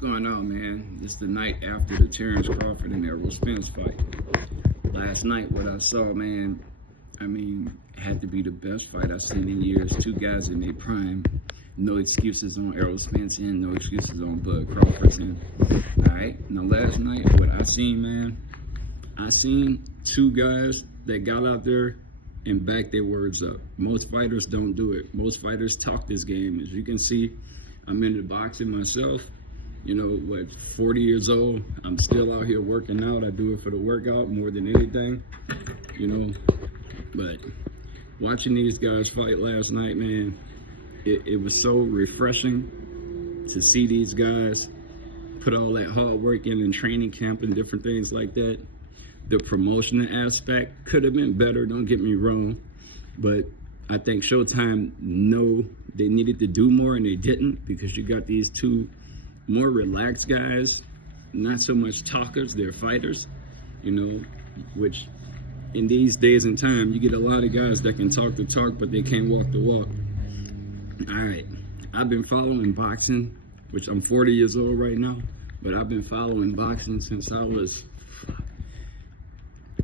going on, man? It's the night after the Terrence Crawford and Errol Spence fight. Last night, what I saw, man, had to be the best fight I've seen in years. Two guys in their prime. No excuses on Errol Spence and no excuses on Bud Crawford's end. All right. Now, last night, what I seen, man, I seen two guys that got out there and backed their words up. Most fighters don't do it. Most fighters talk this game. As you can see, I'm into boxing myself. 40 years old. I'm still out here working out. I do it for the workout more than anything, But watching these guys fight last night, man, it was so refreshing to see these guys put all that hard work in training camp and different things like that. The promotional aspect could have been better, don't get me wrong, but I think Showtime know they needed to do more and they didn't, because you got these two more relaxed guys, not so much talkers, they're fighters, which in these days and time, you get a lot of guys that can talk the talk, but they can't walk the walk. All right, I've been following boxing, which I'm 40 years old right now, but I've been following boxing since I was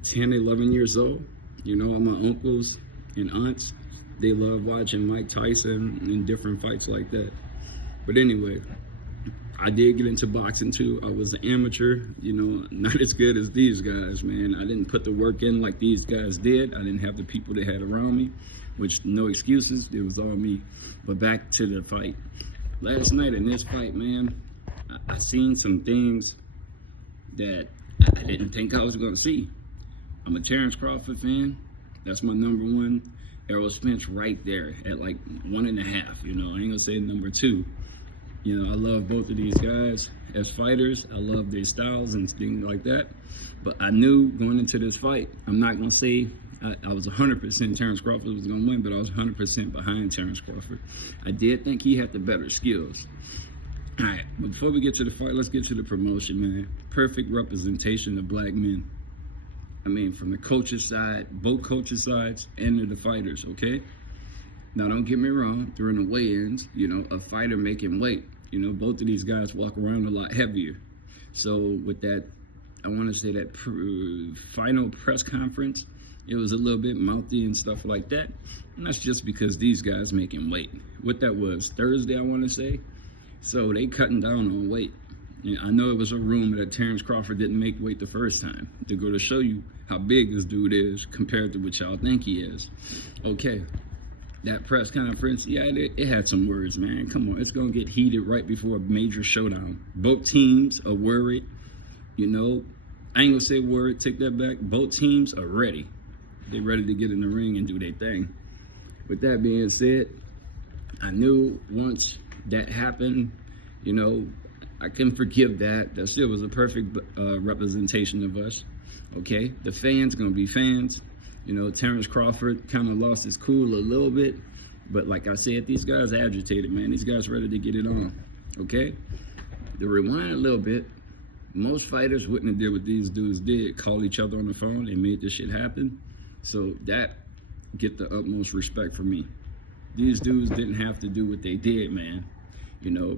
10, 11 years old. All my uncles and aunts, they love watching Mike Tyson and different fights like that. But anyway, I did get into boxing too. I was an amateur, not as good as these guys, man. I didn't put the work in like these guys did. I didn't have the people they had around me, which no excuses, it was all me. But back to the fight. Last night in this fight, man, I seen some things that I didn't think I was gonna see. I'm a Terrence Crawford fan. That's my number one. Errol Spence right there at like 1.5. I ain't gonna say number two. I love both of these guys as fighters. I love their styles and things like that. But I knew going into this fight, I'm not gonna say I was 100% Terrence Crawford was gonna win, but I was 100% behind Terrence Crawford. I did think he had the better skills. All right, but before we get to the fight, let's get to the promotion, man. Perfect representation of black men. From the coaches' side, both coaches' sides, and the fighters, okay? Now, don't get me wrong, during the weigh-ins, a fighter making weight, both of these guys walk around a lot heavier. So with that, I want to say that final press conference, it was a little bit mouthy and stuff like that. And that's just because these guys making weight. What that was, Thursday, I want to say. So they cutting down on weight. I know it was a rumor that Terrence Crawford didn't make weight the first time, to go to show you how big this dude is compared to what y'all think he is. Okay, that press conference, yeah, it had some words, man. Come on, it's going to get heated right before a major showdown. Both teams are worried. I ain't going to say word, take that back. Both teams are ready. They're ready to get in the ring and do their thing. With that being said, I knew once that happened, I can forgive that. That still was a perfect representation of us. Okay, the fans gonna be fans. Terrence Crawford kind of lost his cool a little bit, but like I said, these guys agitated, man. These guys ready to get it on. Okay, to rewind a little bit, most fighters wouldn't have did what these dudes did, call each other on the phone and made this shit happen. So that get the utmost respect from me. These dudes didn't have to do what they did, man.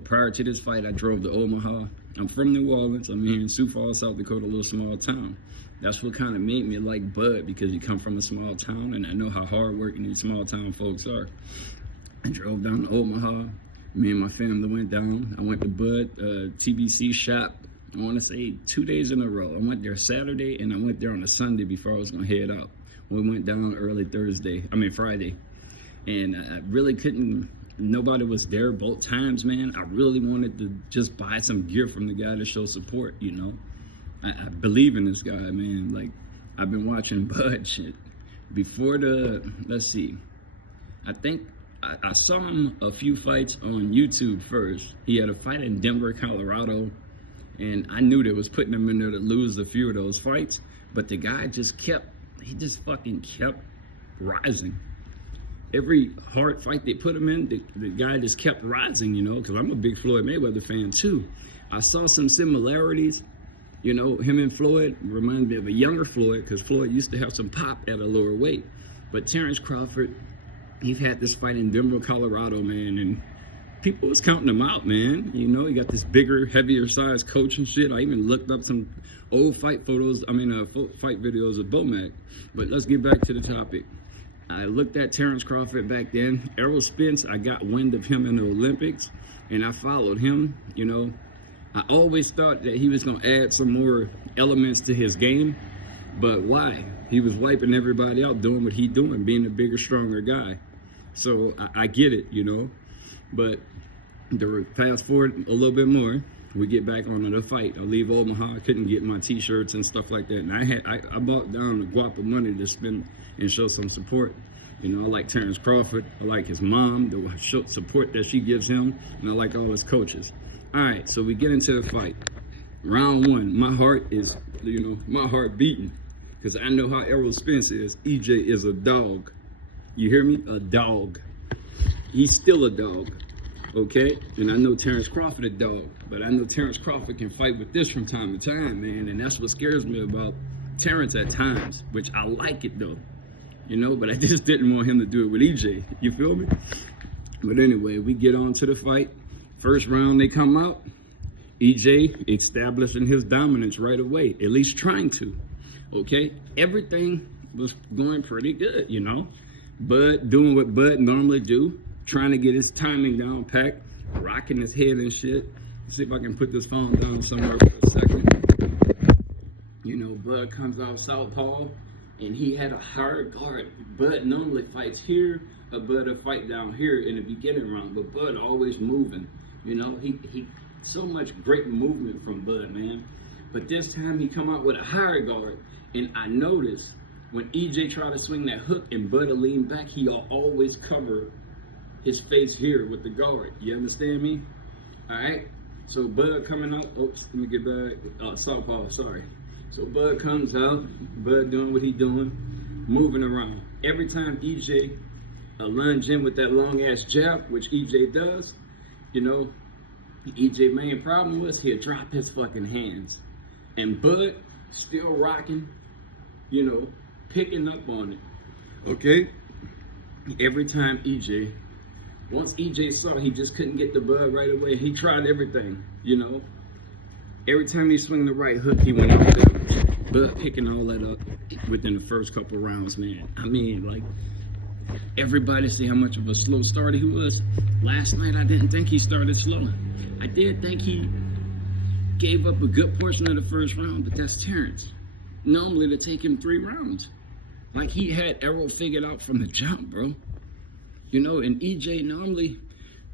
Prior to this fight, I drove to Omaha. I'm from New Orleans. I'm here in Sioux Falls, South Dakota, a little small town. That's what kind of made me like Bud, because he come from a small town, and I know how hardworking these small town folks are. I drove down to Omaha. Me and my family went down. I went to Bud, TBC shop, I want to say 2 days in a row. I went there Saturday, and I went there on a Sunday before I was going to head out. We went down early Friday. And I really couldn't, nobody was there both times, man. I really wanted to just buy some gear from the guy to show support, I believe in this guy, man. Like, I've been watching Bud shit. Before let's see. I think I saw him a few fights on YouTube first. He had a fight in Denver, Colorado. And I knew they was putting him in there to lose a few of those fights. But the guy just fucking kept rising. Every hard fight they put him in, the guy just kept rising, because I'm a big Floyd Mayweather fan too. I saw some similarities, him and Floyd remind me of a younger Floyd, because Floyd used to have some pop at a lower weight. But Terrence Crawford, he had this fight in Denver, Colorado, man, and people was counting him out, man. You know, he got this bigger, heavier size coach and shit. I even looked up some old fight photos, fight videos of Bomac. But let's get back to the topic. I looked at Terrence Crawford back then. Errol Spence, I got wind of him in the Olympics, and I followed him. You know, I always thought that he was going to add some more elements to his game, but why? He was wiping everybody out, doing what he doing, being a bigger, stronger guy. So I get it, you know. But to fast forward a little bit more, we get back on the fight. I leave Omaha. I couldn't get my T-shirts and stuff like that, and I bought down the guap of money to spend and show some support. You know, I like Terrence Crawford. I like his mom, the support that she gives him, and I like all his coaches. All right, so we get into the fight. Round one, my heart is, my heart beating, because I know how Errol Spence is. EJ is a dog. You hear me? A dog. He's still a dog. Okay, and I know Terrence Crawford a dog, but I know Terrence Crawford can fight with this from time to time, man, and that's what scares me about Terrence at times, which I like it though, you know, but I just didn't want him to do it with EJ, you feel me? But anyway, we get on to the fight. First round, they come out, EJ establishing his dominance right away, at least trying to, okay? Everything was going pretty good, you know? Bud doing what Bud normally do, trying to get his timing down pat, rocking his head and shit. Let's see if I can put this phone down somewhere for a second. You know, Bud comes out southpaw, and he had a hard guard. Bud normally fights here, or Bud will fight down here in the beginning round, but Bud always moving. You know, he so much great movement from Bud, man. But this time he come out with a higher guard, and I noticed when EJ tried to swing that hook and Bud will lean back, he'll always cover his face here with the guard. You understand me? All right. So Bud coming out. Oops, let me get back. Southpaw, sorry. So Bud comes out. Bud doing what he doing, moving around. Every time EJ lunge in with that long ass jab, which EJ does, you know, EJ main problem was he'll drop his fucking hands, and Bud still rocking, you know, picking up on it. Okay. Every time once EJ saw he just couldn't get the Bud right away, he tried everything, you know. Every time he swung the right hook, he went out there. Bud picking all that up within the first couple rounds, man. I mean, like, everybody see how much of a slow starter he was. Last night, I didn't think he started slow. I did think he gave up a good portion of the first round, but that's Terrence. Normally, to take him 3 rounds. Like, he had Errol figured out from the jump, bro. You know, and EJ normally,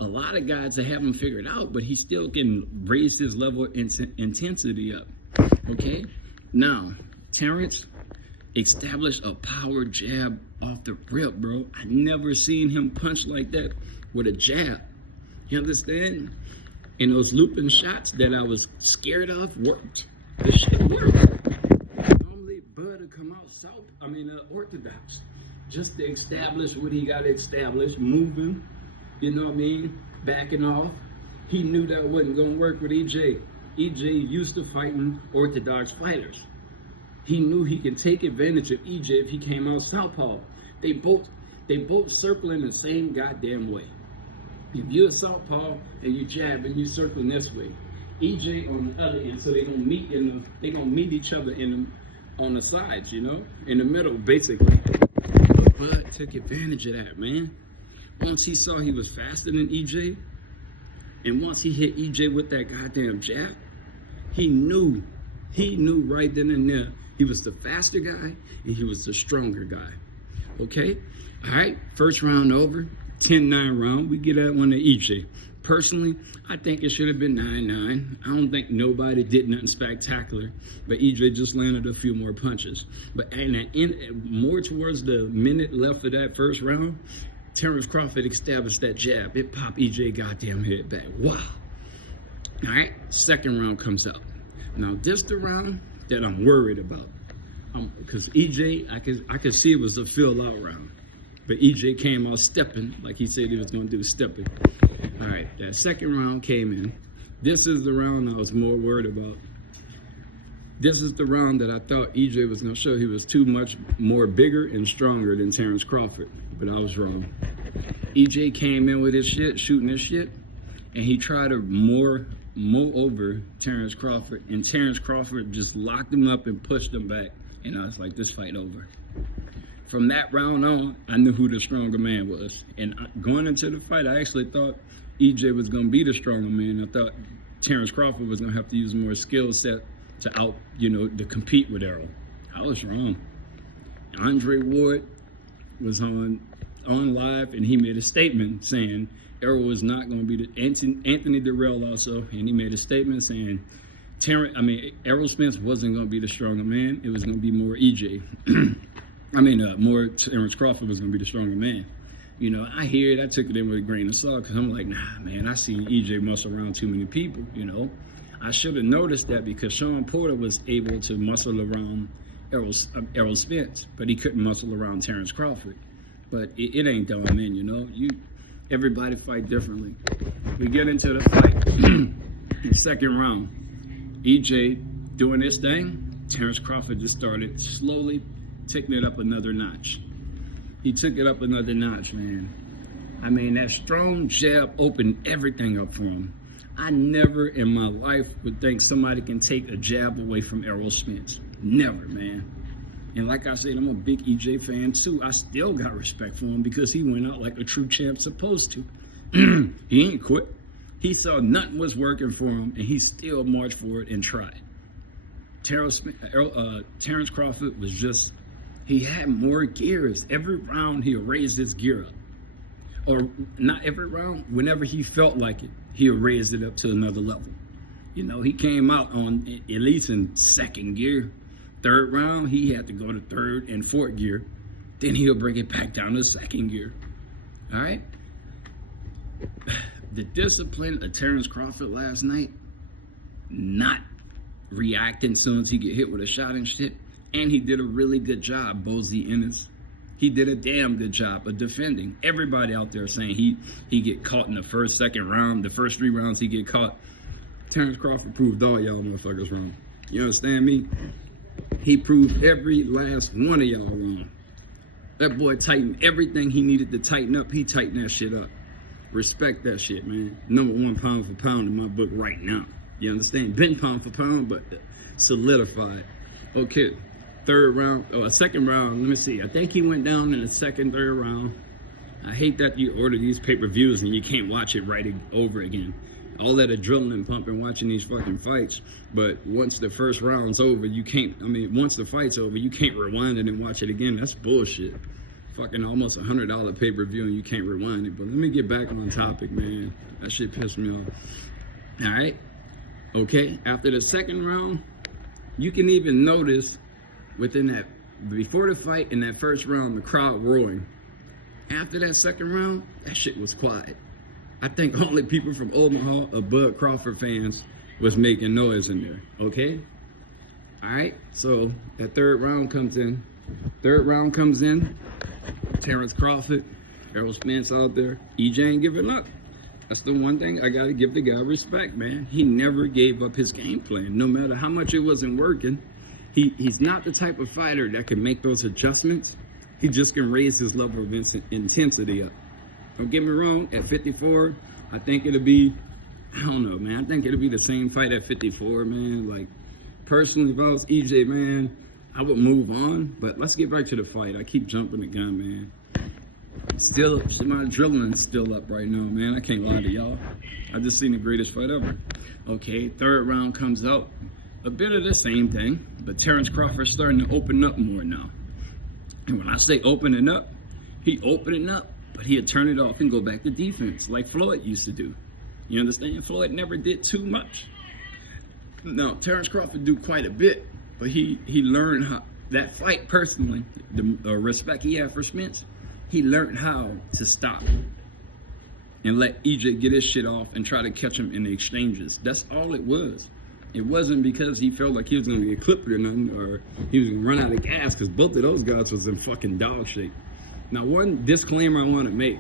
a lot of guys that have him figured out, but he still can raise his level of intensity up. Okay? Now, Terrence established a power jab off the rip, bro. I never seen him punch like that with a jab. You understand? And those looping shots that I was scared of worked. The shit worked. Normally, Bud would come out orthodox, just to establish what he got to establish, moving, you know what I mean, backing off. He knew that wasn't going to work with EJ. EJ used to fighting orthodox fighters. He knew he could take advantage of EJ if he came out southpaw. They both circling the same goddamn way. If you're a southpaw and you jab and you circling this way, EJ on the other end, so they gonna meet each other on the sides, you know, in the middle, basically. But Bud took advantage of that, man. Once he saw he was faster than EJ, and once he hit EJ with that goddamn jab, he knew right then and there he was the faster guy and he was the stronger guy. Okay? All right, first round over, 10-9 round. We get that one to EJ. Personally, I think it should have been 9-9. I don't think nobody did nothing spectacular, but EJ just landed a few more punches. But more towards the minute left of that first round, Terrence Crawford established that jab. It popped EJ goddamn head back. Wow. All right, second round comes out. Now, this the round that I'm worried about. Because EJ, I could see it was a fill-out round. But EJ came out stepping, like he said he was going to do, stepping. All right, that second round came in. This is the round I was more worried about. This is the round that I thought EJ was going to show he was too much more bigger and stronger than Terrence Crawford. But I was wrong. EJ came in with his shit, shooting his shit. and he tried to mow over Terrence Crawford, and Terrence Crawford just locked him up and pushed him back. And I was like, this fight over. From that round on, I knew who the stronger man was. And going into the fight, I actually thought EJ was going to be the stronger man. I thought Terrence Crawford was going to have to use more skill set to to compete with Errol. I was wrong. Andre Ward was on live, and he made a statement saying Errol was not going to be Anthony Dirrell also, and he made a statement saying Errol Spence wasn't going to be the stronger man. It was going to be more EJ. More Terrence Crawford was going to be the stronger man. I hear it. I took it in with a grain of salt because I'm like, nah, man, I see EJ muscle around too many people, I should have noticed that because Sean Porter was able to muscle around Errol Spence, but he couldn't muscle around Terrence Crawford. But it ain't done, man, everybody fight differently. We get into the fight, the second round. EJ doing this thing, Terrence Crawford just started slowly taking it up another notch. He took it up another notch, man. That strong jab opened everything up for him. I never in my life would think somebody can take a jab away from Errol Spence. Never, man. And like I said, I'm a big EJ fan too. I still got respect for him because he went out like a true champ supposed to. He ain't quit. He saw nothing was working for him, and he still marched forward and tried. Terrence Crawford was just, he had more gears. Every round, he'll raise his gear up. Or not every round, whenever he felt like it, he'll raise it up to another level. He came out on at least in second gear. Third round, he had to go to third and fourth gear. Then he'll bring it back down to second gear. All right? The discipline of Terrence Crawford last night, not reacting as soon as he get hit with a shot and shit. And he did a really good job, Bozy Ennis. He did a damn good job of defending. Everybody out there saying he get caught in the first, second round, the first 3 rounds he get caught. Terrence Crawford proved all y'all motherfuckers wrong. You understand me? He proved every last one of y'all wrong. That boy tightened everything he needed to tighten up. He tightened that shit up. Respect that shit, man. #1 pound for pound in my book right now. You understand? Been pound for pound, but solidified. Okay. Second round, let me see. I think he went down in the second, third round. I hate that you order these pay-per-views and you can't watch it right over again. All that adrenaline pumping watching these fucking fights, but once the first round's over, once the fight's over, you can't rewind it and watch it again. That's bullshit. Fucking almost $100 pay-per-view and you can't rewind it. But let me get back on topic, man. That shit pissed me off. All right? Okay, after the second round, you can even notice before the fight in that first round, the crowd roaring. After that second round, that shit was quiet. I think only people from Omaha or Bud Crawford fans was making noise in there, okay? All right, so that third round comes in. Terrence Crawford, Errol Spence out there. EJ ain't giving up. That's the one thing I got to give the guy respect, man. He never gave up his game plan, no matter how much it wasn't working. He's not the type of fighter that can make those adjustments. He just can raise his level of intensity up. Don't get me wrong, at 54, I think it'll be, I don't know, man. I think it'll be the same fight at 54, man. Like, personally, if I was EJ, man, I would move on. But let's get back to the fight. I keep jumping the gun, man. Still, my adrenaline's still up right now, man. I can't lie to y'all. I just seen the greatest fight ever. Okay, third round comes out. A bit of the same thing, but Terrence Crawford's starting to open up more now. And when I say opening up, he opening up, but he'd turn it off and go back to defense like Floyd used to do. You understand? Floyd never did too much. No, Terrence Crawford do quite a bit, but he learned how, that fight personally, the respect he had for Spence, he learned how to stop and let EJ get his shit off and try to catch him in the exchanges. That's all it was. It wasn't because he felt like he was going to get clipped or nothing, or he was going to run out of gas, because both of those guys was in fucking dog shape. Now, one disclaimer I want to make.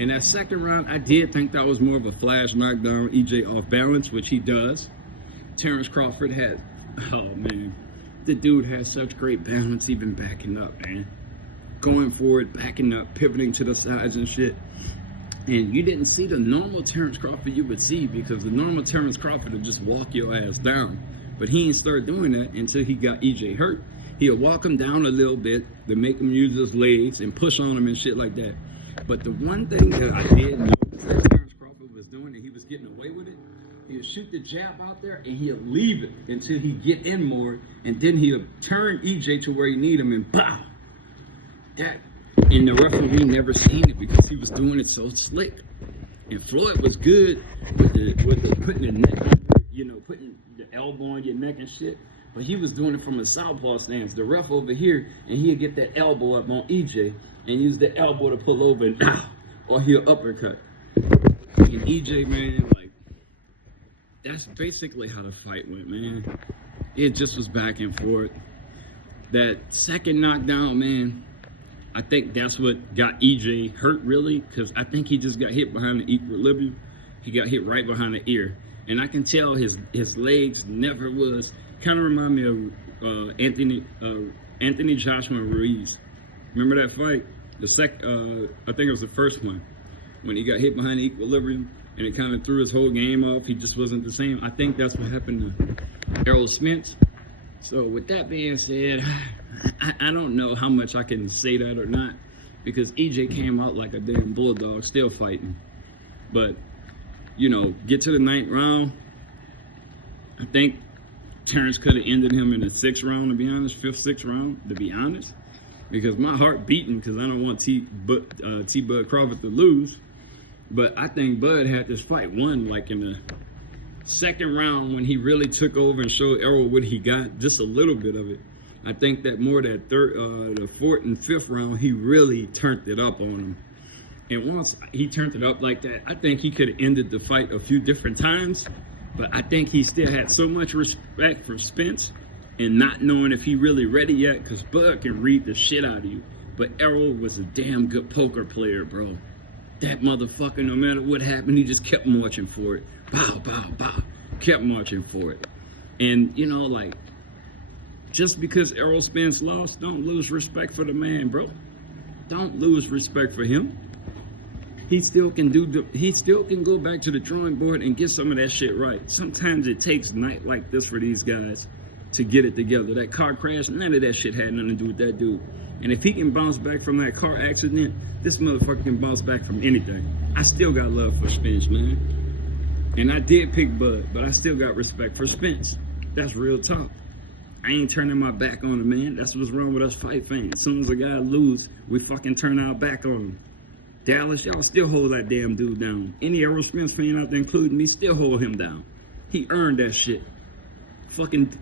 In that second round, I did think that was more of a flash knockdown, EJ off balance, which he does. Terrence Crawford had, oh man, the dude has such great balance, even backing up, man. Going forward, backing up, pivoting to the sides and shit. And you didn't see the normal Terrence Crawford you would see, because the normal Terrence Crawford would just walk your ass down. But he didn't start doing that until he got EJ hurt. He'll walk him down a little bit to make him use his legs and push on him and shit like that. But the one thing that I did notice that Terrence Crawford was doing, and he was getting away with it, he'll shoot the jab out there and he'll leave it until he get in more, and then he'll turn EJ to where he need him and bow. That, and the referee never seen it because he was doing it so slick. And Floyd was good with the putting the neck over, you know, putting the elbow on your neck and shit. But he was doing it from a southpaw stance. The ref over here, and he'll get that elbow up on EJ and use the elbow to pull over and or he'll uppercut. And EJ, man, like, that's basically how the fight went, man. It just was back and forth. That second knockdown, man, I think that's what got EJ hurt, really, because I think he just got hit behind the equilibrium. He got hit right behind the ear. And I can tell his legs never was. Kind of remind me of Anthony Joshua Ruiz. Remember that fight? I think it was the first one, when he got hit behind the equilibrium and it kind of threw his whole game off. He just wasn't the same. I think that's what happened to Errol Spence. So with that being said, I don't know how much I can say that or not, because EJ came out like a damn bulldog, still fighting. But, you know, get to the 9th round, I think Terrence could have ended him in the 6th round, to be honest, 5th, 6th round, to be honest, because my heart beating, because I don't want T-Bud Crawford to lose. But I think Bud had this fight won like in the 2nd round, when he really took over and showed Errol what he got, just a little bit of it. I think that more that the 4th and 5th round, he really turned it up on him. And once he turned it up like that, I think he could have ended the fight a few different times. But I think he still had so much respect for Spence, and not knowing if he really ready yet, because Bud can read the shit out of you. But Errol was a damn good poker player, bro. That motherfucker, no matter what happened, he just kept marching for it. Bow, bow, bow. Kept marching for it. And, you know, like, just because Errol Spence lost, don't lose respect for the man, bro. Don't lose respect for him. He still can go back to the drawing board and get some of that shit right. Sometimes it takes a night like this for these guys to get it together. That car crash, none of that shit had nothing to do with that dude. And if he can bounce back from that car accident, this motherfucker can bounce back from anything. I still got love for Spence, man. And I did pick Bud, but I still got respect for Spence. That's real talk. I ain't turning my back on him, man. That's what's wrong with us fight fans. As soon as a guy lose, we fucking turn our back on him. Dallas, y'all still hold that damn dude down. Any Errol Spence fan out there, including me, still hold him down. He earned that shit. Fucking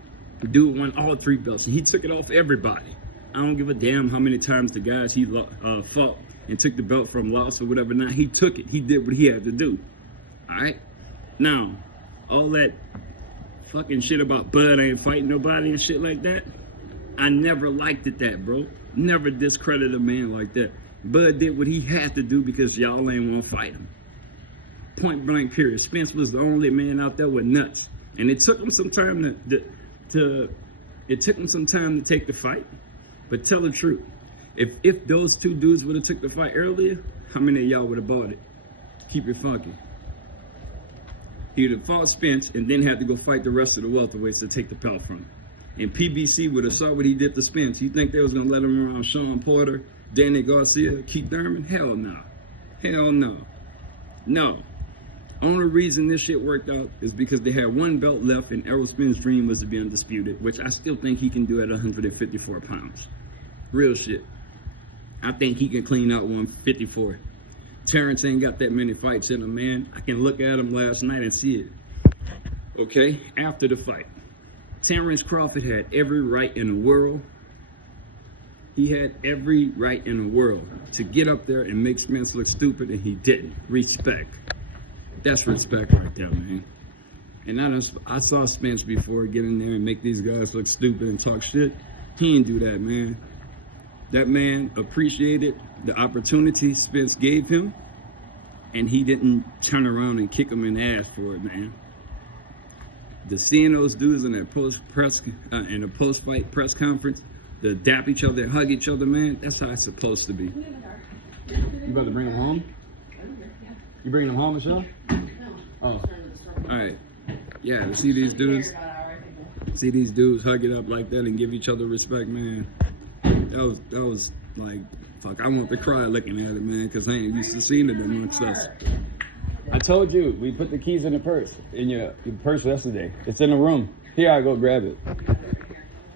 dude won all 3 belts, and he took it off everybody. I don't give a damn how many times the guys he fought and took the belt from, lost or whatever. Now, he took it. He did what he had to do. All right? Now, all that fucking shit about Bud ain't fighting nobody and shit like that, I never liked it, that, bro. Never discredit a man like that. Bud did what he had to do because y'all ain't want to fight him. Point blank, period. Spence was the only man out there with nuts. And it took him some time to take the fight. But tell the truth. If those 2 dudes would have took the fight earlier, how many of y'all would have bought it? Keep it funky. He would have fought Spence and then had to go fight the rest of the welterweights to take the belt from him. And PBC would have saw what he did to Spence. You think they was going to let him around Sean Porter, Danny Garcia, Keith Thurman? Hell no. Hell no. No. Only reason this shit worked out is because they had 1 belt left, and Errol Spence's dream was to be undisputed, which I still think he can do at 154 pounds. Real shit. I think he can clean out 154. Terrence ain't got that many fights in him, man. I can look at him last night and see it. Okay? After the fight, Terrence Crawford had every right in the world. He had every right in the world to get up there and make Spence look stupid, and he didn't. Respect. That's respect right there, man. And I saw Spence before get in there and make these guys look stupid and talk shit. He didn't do that, man. That man appreciated the opportunity Spence gave him, and he didn't turn around and kick him in the ass for it, man. Seeing those dudes in that post-fight press conference, to dap each other, hug each other, man, that's how it's supposed to be. You about to bring him home? You bringing them home, Michelle? Oh. All right. Yeah, see these dudes? See these dudes hug it up like that and give each other respect, man. That was like, fuck, I want to cry looking at it, man, because I ain't used to seeing it amongst us. I told you, we put the keys in the purse, in your purse yesterday. It's in the room. Here, I go grab it.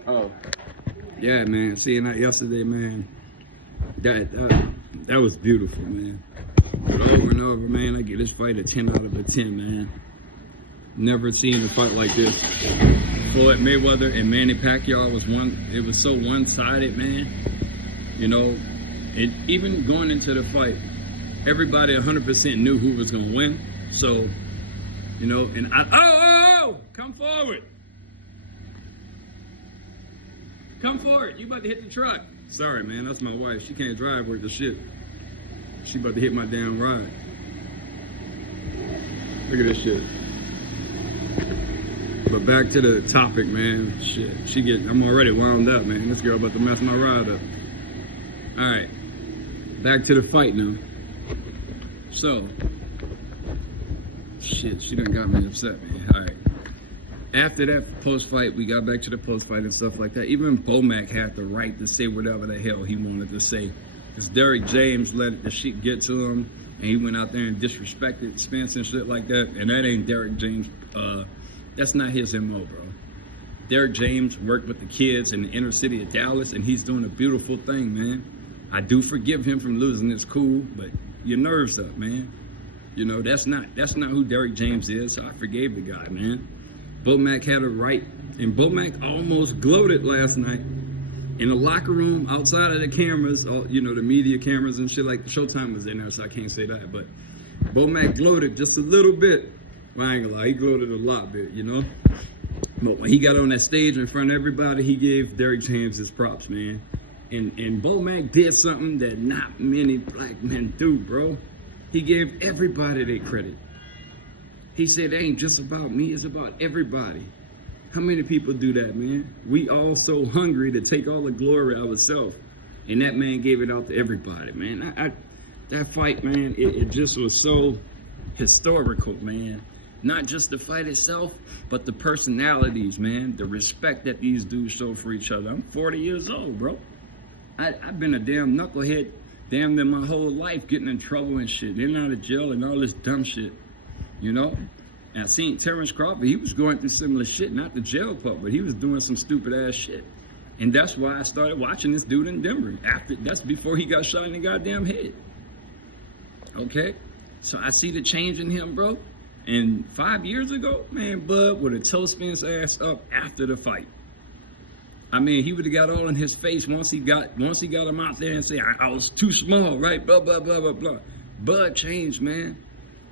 Oh. Yeah, man, seeing that yesterday, man, that was beautiful, man. But over and over, man, I give this fight a 10 out of a 10, man. Never seen a fight like this. Floyd Mayweather and Manny Pacquiao was so one-sided, man. You know, even going into the fight, everybody 100% knew who was gonna win. So, you know, and come forward. Come forward, you about to hit the truck. Sorry, man, that's my wife. She can't drive worth the shit. She about to hit my damn ride. Look at this shit. But back to the topic, man. Shit, I'm already wound up, man. This girl about to mess my ride up. All right, back to the fight now. So, shit, she done got me upset, man. All right. After that post-fight, we got back to the post-fight and stuff like that. Even Bomac had the right to say whatever the hell he wanted to say. Because Derrick James let the shit get to him, and he went out there and disrespected Spence and shit like that. And that ain't Derrick James. That's not his MO, bro. Derrick James worked with the kids in the inner city of Dallas, and he's doing a beautiful thing, man. I do forgive him from losing his cool, but your nerves up, man. You know, that's not who Derrick James is, so I forgave the guy, man. Bomac had a right, and Bomac almost gloated last night in the locker room outside of the cameras, you know, the media cameras and shit. Like Showtime was in there, so I can't say that, but Bomac gloated just a little bit. Well, I ain't gonna lie, he gloated a lot bit, you know? But when he got on that stage in front of everybody, he gave Derrick James his props, man. And Bomac did something that not many black men do, bro. He gave everybody their credit. He said, it ain't just about me, it's about everybody. How many people do that, man? We all so hungry to take all the glory ourselves. And that man gave it out to everybody, man. That fight, man, it just was so historical, man. Not just the fight itself, but the personalities, man. The respect that these dudes show for each other. I'm 40 years old, bro. I've been a damn knucklehead damn near my whole life, getting in trouble and shit, in and out of jail and all this dumb shit, you know? And I seen Terrence Crawford, he was going through similar shit, not the jail part, but he was doing some stupid ass shit. And that's why I started watching this dude in Denver. That's before he got shot in the goddamn head. Okay? So I see the change in him, bro. And 5 years ago, man, Bud would have toasted his ass up after the fight. I mean, he would have got all in his face once he got him out there and say, I was too small, right? Blah, blah, blah, blah, blah. Bud changed, man.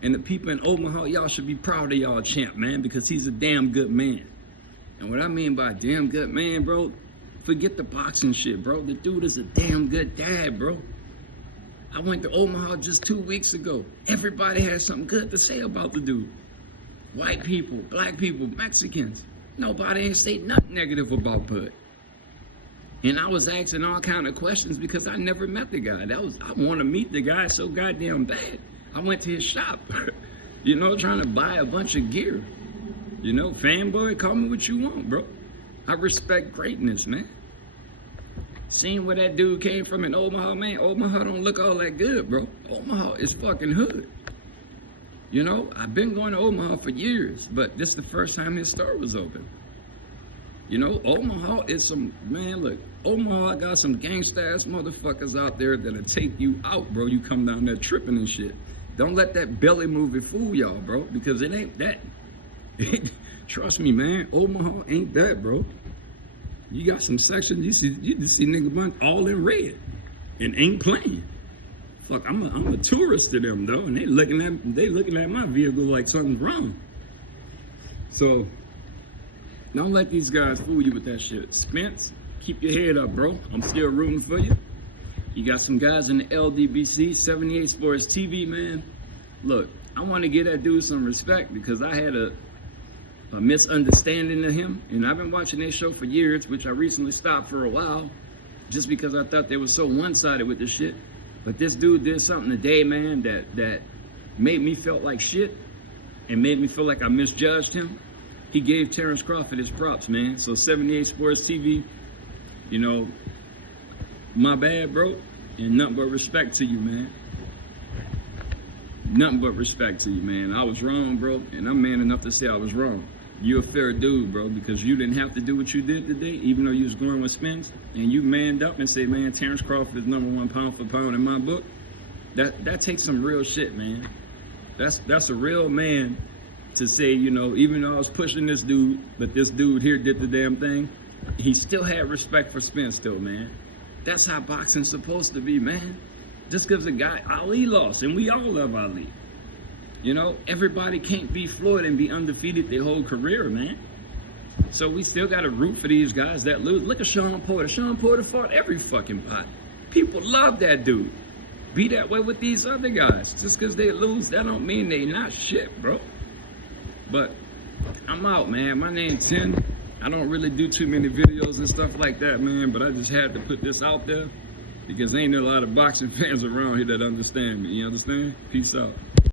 And the people in Omaha, y'all should be proud of y'all champ, man, because he's a damn good man. And what I mean by damn good man, bro, forget the boxing shit, bro. The dude is a damn good dad, bro. I went to Omaha just 2 weeks ago. Everybody had something good to say about the dude. White people, black people, Mexicans. Nobody ain't say nothing negative about Bud. And I was asking all kind of questions because I never met the guy. I want to meet the guy so goddamn bad. I went to his shop, you know, trying to buy a bunch of gear. You know, fanboy, call me what you want, bro. I respect greatness, man. Seeing where that dude came from in Omaha, man, Omaha don't look all that good, bro. Omaha is fucking hood. You know, I've been going to Omaha for years, but this is the first time his store was open. You know, Omaha is some, man, look, Omaha got some gangsta-ass motherfuckers out there that'll take you out, bro. You come down there tripping and shit. Don't let that belly movie fool y'all, bro, because it ain't that. Trust me, man, Omaha ain't that, bro. You got some sections, you just see nigga bunch all in red and ain't playing. Fuck, I'm a tourist to them though, and they looking at my vehicle like something's wrong. So don't let these guys fool you with that shit. Spence, keep your head up, bro. I'm still rooting for you. You got some guys in the LDBC, 78 Sports TV, man. Look, I want to give that dude some respect because I had a misunderstanding of him, and I've been watching their show for years, which I recently stopped for a while, just because I thought they were so one-sided with the shit. But this dude did something today, man, that made me felt like shit and made me feel like I misjudged him, he gave Terrence Crawford his props, man. So 78 Sports TV, you know, my bad, bro, and nothing but respect to you, man. Nothing but respect to you, man. I was wrong, bro, and I'm man enough to say I was wrong. You're a fair dude, bro, because you didn't have to do what you did today, even though you was going with Spence, and you manned up and said, man, Terrence Crawford is #1 pound for pound in my book. That takes some real shit, man. That's a real man to say, you know, even though I was pushing this dude, but this dude here did the damn thing, he still had respect for Spence though, man. That's how boxing's supposed to be, man. Just because a guy, Ali lost, and we all love Ali. You know, everybody can't be Floyd and be undefeated their whole career, man. So we still got to root for these guys that lose. Look at Sean Porter. Sean Porter fought every fucking pot. People love that dude. Be that way with these other guys. Just because they lose, that don't mean they not shit, bro. But I'm out, man. My name's Tin. I don't really do too many videos and stuff like that, man. But I just had to put this out there because ain't a lot of boxing fans around here that understand me. You understand? Peace out.